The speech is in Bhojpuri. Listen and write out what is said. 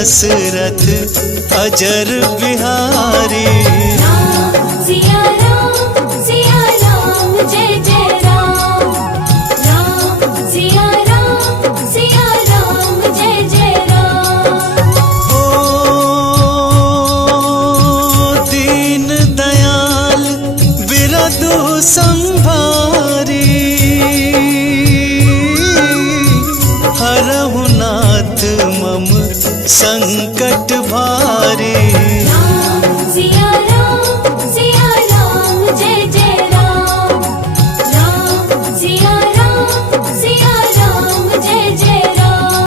दशरथ अजर बिहारी। सिया राम जय जय राम। राम सिया राम जय जय राम। ओ दीन दयाल बिरदु संभारी, हरहु नाथ मम संकट भारी।